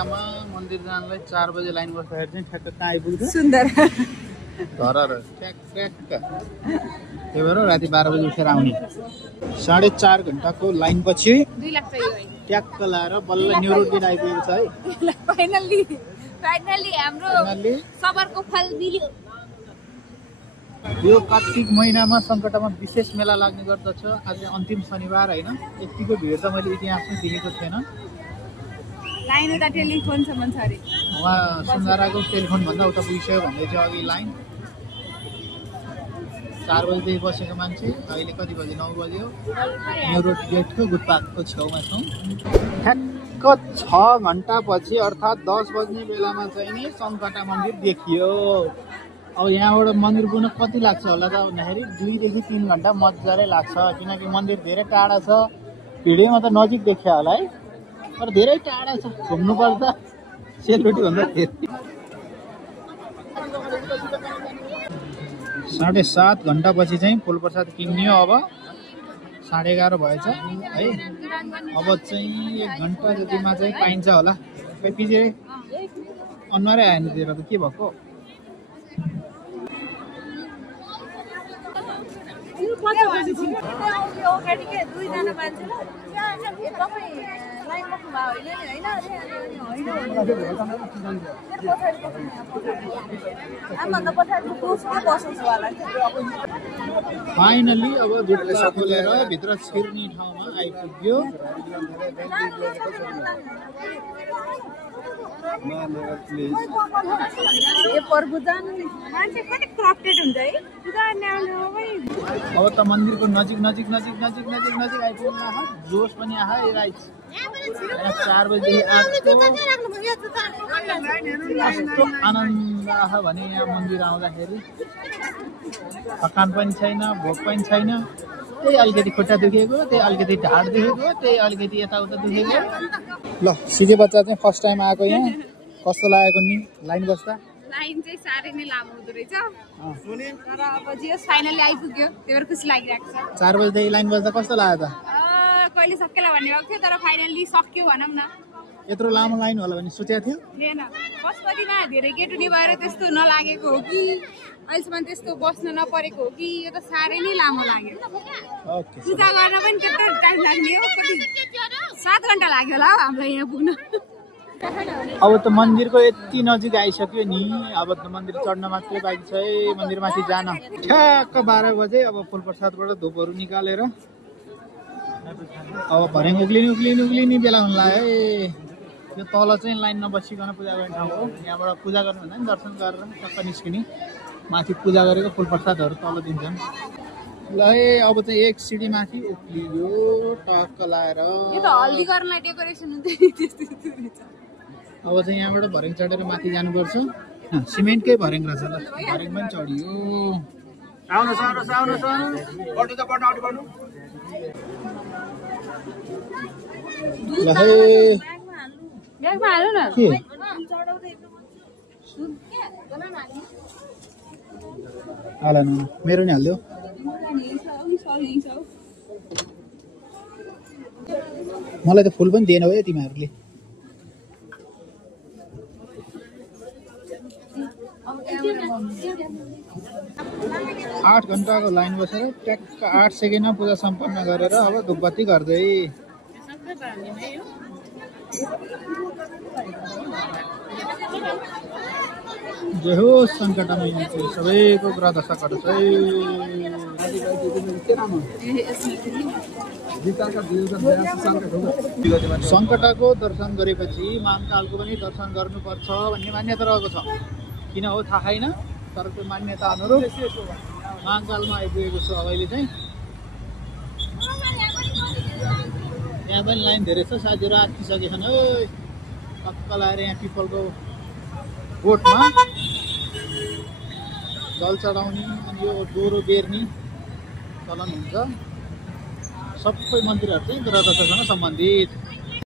बेलामा मन्दिर जानलाई 4 बजे लाइन बस्दाखेरि चाहिँ ठ्याक्क कहाँ आइपुग्छ सुन्दर घर ठ्याक्क त्यही भएर राति 12 बजे उठेर आउने 4.5 घण्टाको लाइन पछि 2 लाख चाहियो ट्याक्क लाएर बल्ल न्यू रोड दिन आइपुगेको छ है फाइनली हाम्रो सबरको फल मिल्यो यो कार्तिक महिनामा सङ्कटामा विशेष मेला लाग्ने गर्दछ आज अन्तिम शनिबार हैन यतिको भिड त मैले इतिहासमै देखेको थिएन लाइन उता टेलिफोनसम्म छ अरे उहाँ सुन्दाराको टेलिफोन भन्दा उता पुगिसक्यो भन्दै थियो अघि लाइन 4 बजेदेखि बसेको मान्छे अहिले कति बजे 9 बज्यो न्यू रोड गेटको गुटपाकको छेउमा छौँ ठ्याक्क 6 घण्टा पछि अर्थात् 10 बज्ने बेलामा चाहिँ नि सङ्कटा मन्दिर देखियो अब यहाँबाट मन्दिर पुग्न कति लाग्छ होला त भन्दाखेरि 2 देखि 3 घण्टा मजाले लाग्छ किनकि मन्दिर धेरै टाढा छ भिडियोमा त नजिक देखियो होला है तर धेरै टाढा छ घुम्नु पर्छ सेलरोटी भन्दा धेरै 7.5 घण्टा पछि चाहिँ फुलप्रसाद किन्यो अब 11:30 भएछ है अब चाहिँ 1 घण्टा जतिमा चाहिँ पाइन्छ होला खै पछि अनुहारै आएन तेरो त के भएको फाइनली अब जुत्ता खोलेर भित्र छिर्ने ठाउँमा आइपुग्यो अब त मन्दिरको नजिक आइपुग्नु जोस पनि आयो राइट 4 बजेदेखि कस्तो आनन्द आयो भने यहाँ मन्दिर आउँदाखेरि थकान पनि छैन भोक पनि छैन त्यही अलिकति खुट्टा दुखेको त्यही अलिकति ढाड दुखेको त्यही अलिकति यताउता दुखेको ल सिजे बच्चा चाहिँ फर्स्ट टाइम आएको यहाँ कस्तो लागेको नि लाइन बस्दा लाइन चाहिँ साह्रै नै लामो हुँदो रहेछ तर अब जे फाइनली आइपुग्यो त्यही भएर खुसी लागिरहेको छ 4 बजेदेखि लाइन बस्दा कस्तो लाग्यो त कहिले सकेला भन्ने भएको थियो तर फाइनली सक्यो भनौँ न यत्रो लामो लाइन होला भने सोचेको थियो थिएन बसपतिमा धेरै गेटुनी भएर त्यस्तो नलागेको हो कि अहिलेसम्म त्यस्तो बस्न नपरेको हो कि यो त साह्रै नै लामो लाग्यो पूजा गर्न पनि त्यत्रो टाइम लाग्ने हो कति 7 घण्टा लाग्यो होला हामीलाई यहाँ पुग्न अब त मन्दिरको यति नजिक आइसक्यो नि अब त मन्दिर चढ्न मात्रै बाँकी छ है मन्दिरमाथि जान ठ्याक्क 12 बजे अब फुलप्रसादबाट धुपहरू निकालेर अब भर्याङ उक्लिने बेला हुन लाग्यो है यो तल चाहिँ लाइन नबसिकन पूजा गर्ने ठाउँ हो यहाँबाट पूजा गर्नु भन्दा पनि दर्शन गरेर टक्क निस्किने माथि पूजा गरेको फुलप्रसादहरू तल दिन्छन् ल अब चाहिँ एक सिडी माथि उक्लियो टक्क लाएर यो त हल्दी गर्नलाई डेकोरेसन हुँदै अब चाहिँ यहाँबाट भर्याङ चढेर माथि जानुपर्छ सिमेन्टकै भर्याङ रहेछ ल भर्याङ पनि चढियो मेरो नि हाल्यो मलाई त फुल पनि दिएन हो तिमीहरूले 8 घण्टाको लाइन बसेर ट्याक्क 8 सेकेन्डमा पूजा सम्पन्न गरेर अब धुपबत्ती गर्दै जय हो सङ्कटमा सबैको ग्रह दशा कटोस् है सङ्कटाको दर्शन गरेपछि महाकालको पनि दर्शन गर्नुपर्छ भन्ने मान्यता रहेको छ किन हो थाहा छैन तर त्यो मान्यता अनुरूप महाकालमा आइपुगेको छु अब अहिले चाहिँ यहाँ पनि लाइन धेरै छ साथीहरू आत्तिसकेछन् है टक्क लाएर यहाँ पिपलको बोटमा जल चढाउने अनि यो डोरो बेर्ने चलन हुन्छ सबै मन्दिरहरू चाहिँ ग्रह दशासँग सम्बन्धित